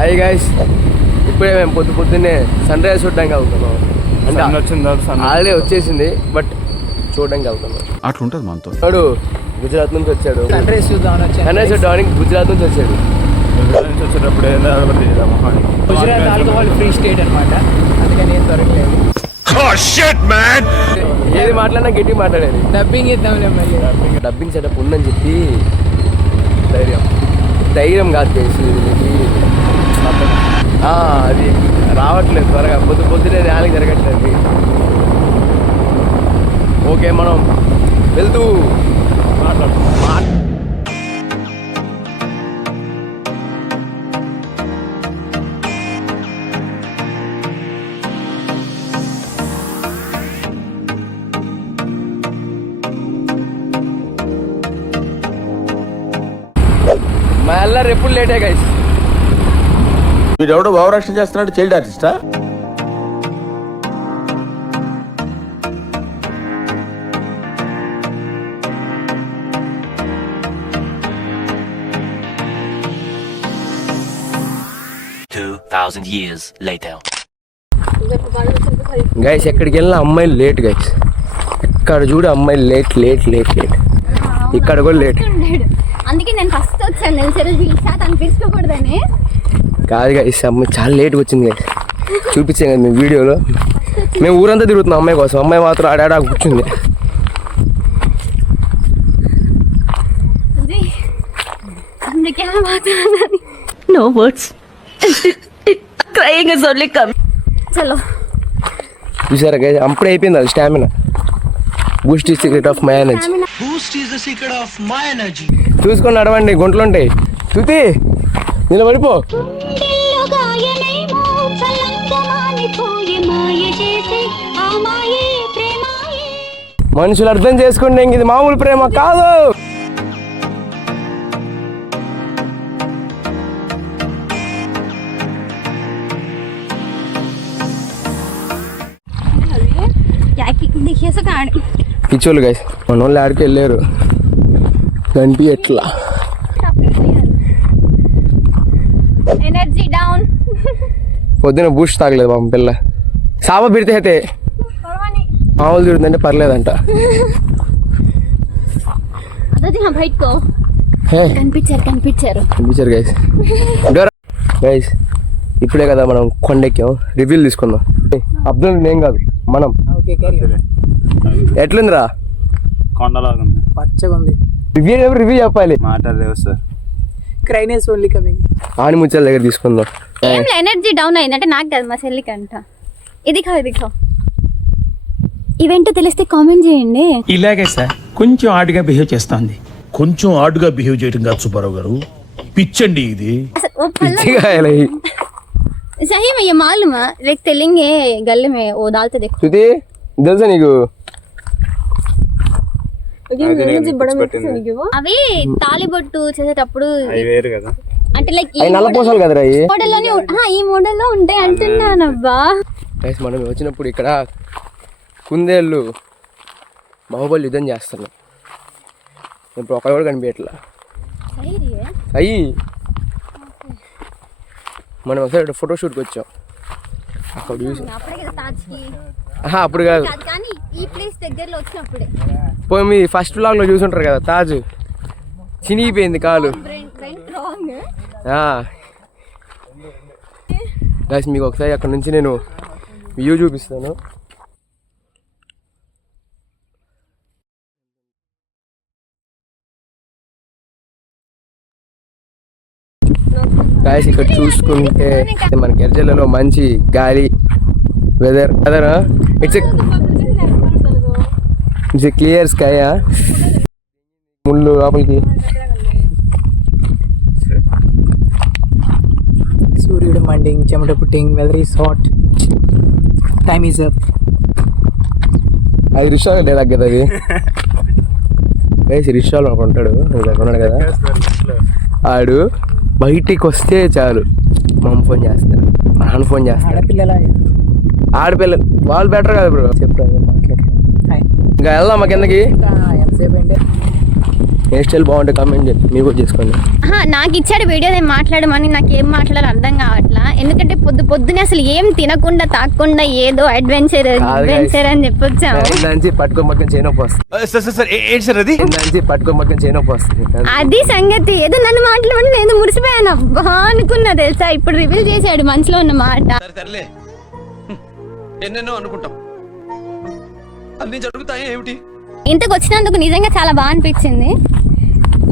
Hi guys, ఇప్పుడే మేము పొద్దున్నే సన్ రైజ్ చూడడానికి వెళ్తున్నాం. అంటే ఆల్రెడీ వచ్చేసింది, బట్ చూడడానికి వెళ్తున్నాం. అట్లుంటుంది మనతో. వాడు గుజరాత్ నుంచి వచ్చాడు. సన్ రైజ్ చూడడానికి గుజరాత్ నుంచి వచ్చాడు. వచ్చేటప్పుడు గుజరాత్ ఆల్కహాల్ ఫ్రీ స్టేట్ అనమాట, అందుకని ఏం దొరకలేదు. ఏది మాట్లాడినా గట్టి మాట్లాడేది. డబ్బింగ్ ఇద్దాంలే మళ్ళీ. డబ్బింగ్ సెటప్ ఉందని చెప్పి ధైర్యం కాదు తెలిసి అది రావట్లేదు త్వరగా. పొద్దునే ర్యాలీ జరగట్లేదు. ఓకే, మనం వెళ్తూ మా అల్లరి ఎప్పుడు లేటే గైస్. వీడెవడో భావరక్షణ చేస్తున్నాడు, చైల్డ్ ఆర్టిస్టా? గైస్ ఎక్కడికి వెళ్ళినా అమ్మాయిలు లేట్ గైస్. ఎక్కడ చూడు అమ్మాయిలు లేట్ లేట్ లేట్ లేట్. ఇక్కడ కూడా లేట్. అందుకే నేను ఫస్ట్ వచ్చాను. నేను సరే పిలిచా, తను పిలుచుకోకూడదని కాదు గైస్, అమ్మాయి చాలా లేట్గా వచ్చింది గైస్. చూపించాం కదా మేము వీడియోలో. మేము ఊరంతా తిరుగుతున్నాం అమ్మాయి కోసం. అమ్మాయి మాత్రం ఆడాడా కూర్చుంది. అందుకే మాట్లాడాలి. No words. Crying is only come. చలో చూసారా గైస్, అప్పుడే అయిపోయింది అది stamina. Boost is secret of my energy. చూసుకొని నడవండి, గుంటలు ఉంటాయి. చూతి నిలబడిపో. మనుషులు అర్థం చేసుకోండి, ఇది మామూలు ప్రేమ కాదు. పిచ్చోళ్ళు గైస్, మన వాళ్ళు ఆడికి వెళ్ళారు. కనిపి ఎట్లా ఎనర్జీ డౌన్. పొద్దున బూస్ట్ తాగలేదు పాపం పిల్ల. సాబా పెడితే అయితే మామూలు తిరుగుతుందంటే పర్లేదంట. కనిపించారు గైస్. గైస్ ఇప్పుడే కదా మనం కొండెక్కాం, రివ్యూలు తీసుకుందాం. అబ్దుల్ నేను కాదు మనం. ఎట్లుందిరా? కొండలాగా ఉంది, పచ్చగా ఉంది. రివ్యూ చెప్పాలి. మాట్లాడలేవు సార్. క్రైనెస్ ఓన్లీ కమింగ్. ఆని ముచ్చాల దగ్గర తీసుకుందాం. ఎనర్జీ డౌన్ అయిందంటే నాకు కాదు, మా చెల్లికి అంట. ఇది కాదు ఈవెంట్ తెలిస్తే కామెంట్ చేయండి. ఇలాగే సార్, కొంచెం ఆడుగా బిహేవ్ చేస్తుంది. కొంచెం ఆడుగా బిహేవ్ చేయడం కాదు సుబ్బారావు గారు, పిచ్చండి ఇది. सही में ये मालूम है, लाइक तेलेंगे गले में वो डालते देखो. सुधी తెలుసా నీకు? అవి తాలిబొట్టు చేసేటప్పుడు అంటే లైక్ నల్ల పూసలు కదరా ఈ మోడల్లో ఉంటాయి అంటున్నానబ్బా. గైస్ మనం వచ్చినప్పుడు ఇక్కడ కుందేళ్ళు బాహుబలి యుద్ధం చేస్తున్నాం. ఇప్పుడు ఒకరు కూడా కనిపించట్లా. అయ్యి మనం ఒకసారి ఫోటోషూట్కి వచ్చాం. అక్కడ చూసి అప్పుడు కాదు, పోయి మీ ఫస్ట్ వ్లాగ్లో చూసుంటారు కదా, తాజ్ చినిగిపోయింది కాలు. గైస్ మీకు ఒకసారి అక్కడ నుంచి నేను వ్యూ చూపిస్తాను. గాయస్ ఇక్కడ చూసుకుంటే మన గిరిజలలో మంచి గాలి, weather it's a clear sky. ముళ్ళు లోపలికి సూర్యుడు మండింగ్, చెమట పుట్టింగ్, weather is hot, time is up. 5 నిమిషాలు లేదా కదా అది. గైస్ రిక్షాలో అనుకుంటాడు ఉన్నాడు కదా, ఆడు బయటికి వస్తే చాలు మా అమ్మ ఫోన్ చేస్తారు, మా నాన్న ఫోన్ చేస్తారు. ఆడపిల్లలు వాళ్ళు బెటర్ కదా బ్రో. చెప్పు మాట్లాడరు. ఇంకా వెళ్దాం మా కిందకి. ఎంతసేపు అండి? హెయిర్ స్టైల్ బాగుంటే కామెంట్ చేయండి, మీరు కూడా చేసుకోండి. నాకు ఇచ్చాడు వీడియో నేను మాట్లాడమని, నాకు ఏం మాట్లాడాలో అర్థం కావట్లా. ఎందుకంటే పొద్దున్నే అసలు ఏం తినకుండా తాకుండా ఏదో అడ్వెంచర్ అని చెప్పొచ్చాము. ఇందాంచి పట్టుకొని పక్కన చేయనొప్పి వస్తుంది. సార్ ఏంటి సార్ అది? ఇందాంచి పట్టుకొని పక్కన చేయనొప్పి వస్తుంది. అది సంగతి. ఏదో నన్ను మాట్లాడి నేను మురిసిపోయాను అబ్బా అనుకున్నా తెలుసా. ఇప్పుడు రివీల్ చేశాడు మనసులో ఉన్న మాట. సర్లే, ఎన్నెన్నో అనుకుంటాం, అన్ని జరుగుతాయి ఏమిటి? ఇంతకు వచ్చినందుకు నిజంగా చాలా బాగా అనిపించింది.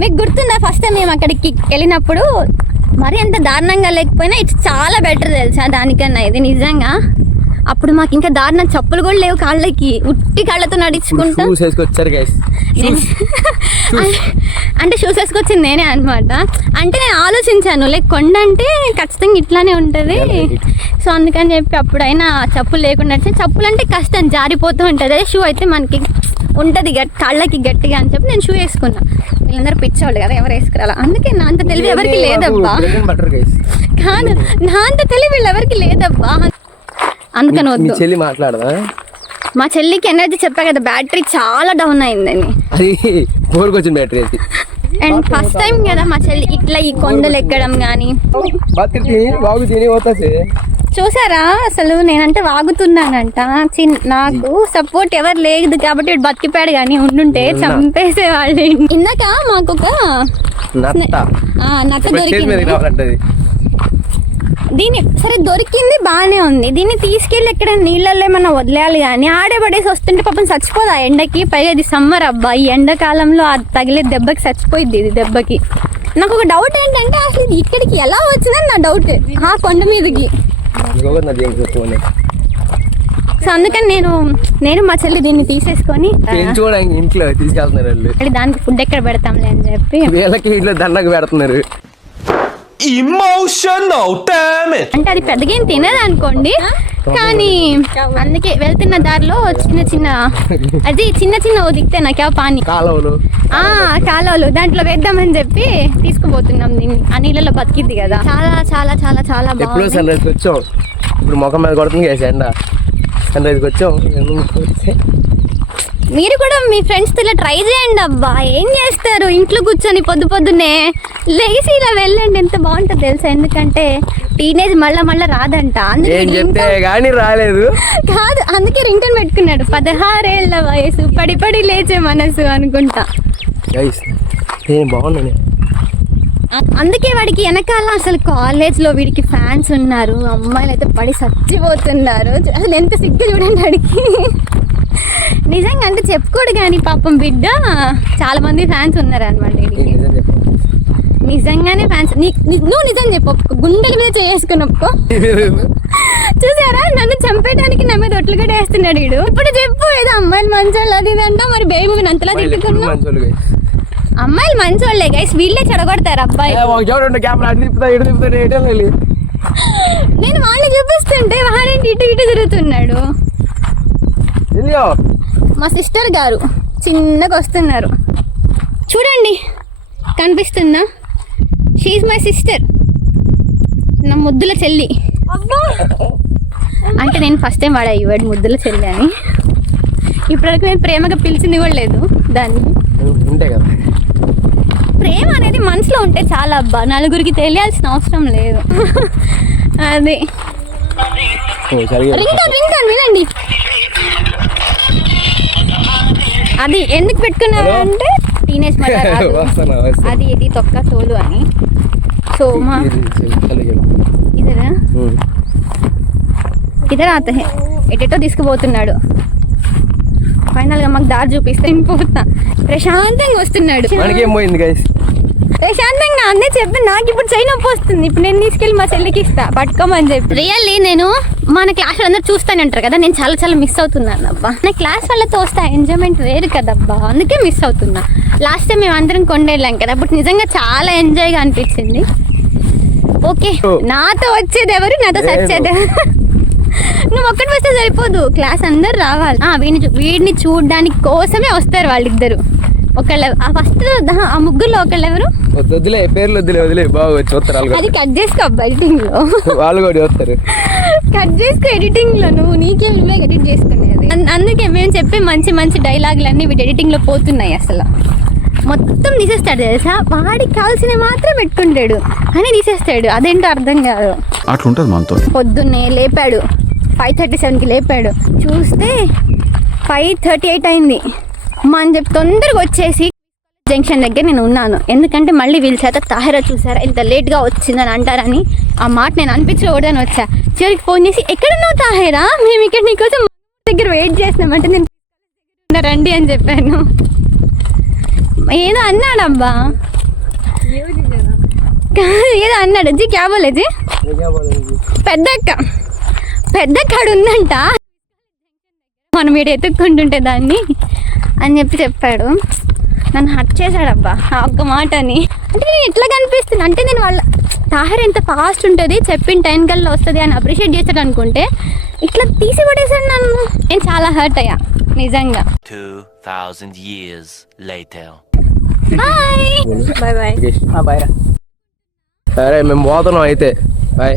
మీకు గుర్తుందా ఫస్ట్ టైం మేము అక్కడికి వెళ్ళినప్పుడు మరి అంత దారుణంగా లేకపోయినా ఇట్స్ చాలా బెటర్ తెలుసా దానికన్నా. ఇది నిజంగా అప్పుడు మాకు ఇంకా దారుణం, చెప్పులు కూడా లేవు కాళ్ళకి, ఉట్టి కాళ్ళతో నడుచుకుంటా. వచ్చారు గైస్. అంటే షూస్ వేసుకొచ్చింది నేనే అనమాట. అంటే నేను ఆలోచించాను లైక్ కొండ అంటే ఖచ్చితంగా ఇట్లానే ఉంటుంది, సో అందుకని చెప్పి అప్పుడైనా చెప్పులు లేకుండా చెప్పులు అంటే కష్టం, జారిపోతూ ఉంటుంది. అదే షూ అయితే మనకి ఉంటుంది కాళ్ళకి గట్టిగా అని చెప్పి నేను షూ వేసుకున్నా. వీళ్ళందరూ పిచ్చోళ్ళు కదా, ఎవరు వేసుకురాలా. అందుకే నా అంత తెలివి ఎవరికి లేదబ్బా. కాదు, నా అంత తెలివి వీళ్ళు ఎవరికి లేదబ్బా. అందుకని వద్దు. చెల్లి మాట్లాడదా? మా చెల్లికి ఎనర్జీ చెప్పా కదా, బ్యాటరీ చాలా డౌన్ అయిందని. అది బోర్కొచ్చిన బ్యాటరీ అది. అండ్ ఫస్ట్ టైం కదా మా చెల్లి ఇట్లా ఈ కొండలు ఎక్కడం కానీ. చూసారా అసలు నేనంటే వాగుతున్నానంట. నాకు సపోర్ట్ ఎవరు లేదు కాబట్టి బతికిపాడు, కానీ ఉండుంటే చంపేసేవాళ్ళు. ఇందాక మాకు ఒక నత్త దొరికింది. దీన్ని సరే దొరికింది బాగానే ఉంది, దీన్ని తీసుకెళ్ళి ఎక్కడ నీళ్ళల్లో ఏమన్నా వదిలేయాలి. కానీ ఆడే పడేసి వస్తుంటే పాపం చచ్చిపోదు ఆ ఎండకి. పైగా ఇది సమ్మర్ అబ్బా, ఈ ఎండాకాలంలో అది తగిలే దెబ్బకి చచ్చిపోయింది. ఇది దెబ్బకి నాకు ఒక డౌట్ ఏంటంటే అసలు ఇది ఇక్కడికి ఎలా వచ్చిందని నా డౌట్, ఆ కొండ మీదకి. సో అందుకని నేను మా చెల్లి దీన్ని తీసేసుకొని ఇంట్లో తీసుకెళ్తున్నారు. దానికి ఫుడ్ ఎక్కడ పెడతాంలే అని చెప్పి వీళ్ళకి ఇంట్లో దండకు పెడుతున్నారు. అంటే అది పెద్దగా ఏం తినదు అనుకోండి, కానీ అందుకే వెళ్తున్న దారిలో చిన్న చిన్న దిక్తే నాకు పానీ కాలువలు దాంట్లో వేద్దామని చెప్పి తీసుకుపోతున్నాం దీన్ని. ఆ నీళ్ళలో బతికిద్ది కదా. చాలా చాలా చాలా చాలా బాగుంది. సన్ రైజ్కి వచ్చాం, ఇప్పుడు ముఖం మీద కొడుతుంది కదా ఎండ. సన్ రైజ్కి వచ్చాం. మీరు కూడా మీ ఫ్రెండ్స్తో ఇలా ట్రై చేయండి అబ్బా. ఏం చేస్తారు ఇంట్లో కూర్చొని పొద్దున్నే లేచి ఇలా వెళ్ళండి, ఎంత బాగుంటుంది తెలుసా. ఎందుకంటే టీనేజ్ మళ్ళా రాదంట. అందుకే రాలేదు కాదు, అందుకే రింగ్టోన్ పెట్టుకున్నాడు 16 ఏళ్ల వయసు పడి లేచే మనసు అనుకుంటా. బాగుంది. అందుకే వాడికి వెనకాల అసలు కాలేజ్లో వీడికి ఫ్యాన్స్ ఉన్నారు, అమ్మాయిలు అయితే పడి చచ్చిపోతున్నారు. అసలు ఎంత సిగ్గు చూడండి వాడికి. నిజంగా అంటే చెప్పుకోడు కానీ పాపం బిడ్డ చాలా మంది ఫ్యాన్స్ ఉన్నారు అనమాట. నిజంగానే ఫ్యాన్స్. నువ్వు నిజం చెప్పు, గుండెల మీద చేసుకున్నప్పో. చూసారా నన్ను చంపేయడానికి నా మీద ఒట్లు కూడా వేస్తున్నాడు వీడు. ఇప్పుడు చెప్పు ఏదో అమ్మాయిలు మంచోళ్ళు అది ఇదంట, మరి బేబీ మూవీని అంతలా తిట్టుకున్నా. అమ్మాయిలు మంచోళ్ళే గైస్, వీళ్ళే చెడగొడతారు అబ్బాయి. నేను వాళ్ళని చూపిస్తుంటే వాడేంటి ఇటు తిరుగుతున్నాడు. మా సిస్టర్ గారు చిన్నగా వస్తున్నారు చూడండి, కనిపిస్తుందా? షీఈ్ మై సిస్టర్, నా ముద్దుల చెల్లి. అంటే నేను ఫస్ట్ టైం వాడా ఈ వర్డ్ ముద్దుల చెల్లి అని. ఇప్పటివరకు నేను ప్రేమగా పిలిచింది కూడా లేదు దాన్ని. ప్రేమ అనేది మనసులో ఉంటే చాలా అబ్బా, నలుగురికి తెలియాల్సిన అవసరం లేదు. అది రింగ్టోన్ వినండి. అది ఎందుకు పెట్టుకున్నారు అంటే టీనేజ్ మళ్ళా అది ఇది తొక్క తోలు అని. సో మా ఇదరా అతహే ఎటెటో తీసుకుపోతున్నాడు. ఫైనల్గా మాకు దారి చూపిస్తే పోతా. ప్రశాంతంగా వస్తున్నాడు. ప్రశాంతంగా అన్నీ చెప్పి నాకు ఇప్పుడు చైన్ నొప్పి వస్తుంది. ఇప్పుడు నేను తీసుకెళ్ళి మా చెల్లికి ఇస్తా పట్టుకోమని చెప్పి. రియల్లీ నేను మన క్లాస్ అందరూ చూస్తానే ఉంటారు కదా, నేను చాలా చాలా మిస్ అవుతున్నాను అబ్బా. నా క్లాస్ వాళ్ళతో వస్తే ఎంజాయ్మెంట్ వేరు కదబ్బా, అందుకే మిస్ అవుతున్నా. లాస్ట్ టైం మేము అందరం కొండెళ్ళాం కదా, అప్పుడు నిజంగా చాలా ఎంజాయ్గా అనిపించింది. ఓకే నాతో వచ్చేది ఎవరు, నాతో చచ్చేది నువ్వు ఒక్కటి వస్తే సరిపోదు, క్లాస్ అందరు రావాలి. వీడిని చూడడానికి కోసమే వస్తారు వాళ్ళిద్దరు. ఒకళ్ళు ఫస్ట్ ఆ ముగ్గురులో ఒకళ్ళు ఎవరు పేర్లు వదిలే బాగా చూస్తారు. అది కట్ చేసుకో ఎడిటింగ్ లో, వాళ్ళు కూడా చూస్తారు. కట్ చేసుకో ఎడిటింగ్ లో, నీకే నువ్వే ఎడిట్ చేసుకునేది. అందుకే మేము చెప్పే మంచి మంచి డైలాగులన్నీ వీటి ఎడిటింగ్ లో పోతున్నాయి. అసలు మొత్తం తీసేస్తాడు తెలుసా, వాడికి కావాల్సినవి మాత్రం పెట్టుకుంటాడు అని తీసేస్తాడు. అదేంటో అర్థం కాదు. అట్లుంటది మనతో. పొద్దున్నే లేపాడు 5:37కి లేపాడు, చూస్తే 5:38 అయింది. అమ్మ అని చెప్పి తొందరగా వచ్చేసి జంక్షన్ దగ్గర నేను ఉన్నాను. ఎందుకంటే మళ్ళీ వీళ్ళ చేత తాహిరా చూసారా ఇంత లేట్గా వచ్చిందని అంటారని ఆ మాట నేను అనిపించకూడదని వచ్చా. చివరికి ఫోన్ చేసి ఎక్కడున్నావు తాహిరా, మేము ఇక్కడ నీకోసం దగ్గర వెయిట్ చేస్తున్నామంటే నేను రండి అని చెప్పాను. ఏదో అన్నాడబ్బా, ఏదో అన్నాడు. జీ క్యా బోలే జీ, పెద్దక్క ఉందంట, మనం వీడు ఎత్తుక్కుంటుంటే దాన్ని అని చెప్పాడు. నన్ను హట్ చేశాడబ్బా ఆ ఒక్క మాట అని. అంటే నేను ఎట్లా కనిపిస్తుంది అంటే నేను వాళ్ళ తాహిర్ ఎంత ఫాస్ట్ ఉంటుంది, చెప్పిన టైం కల్లా వస్తుంది అని అప్రిషియేట్ చేస్తాడు అనుకుంటే ఇట్లా తీసి పడేసాడు నన్ను. నేను చాలా హర్ట్ అయ్యా నిజంగా. 2000 years later. బాయ్ బాయ్ రా. సరే మేము పోతున్నాం అయితే. బాయ్.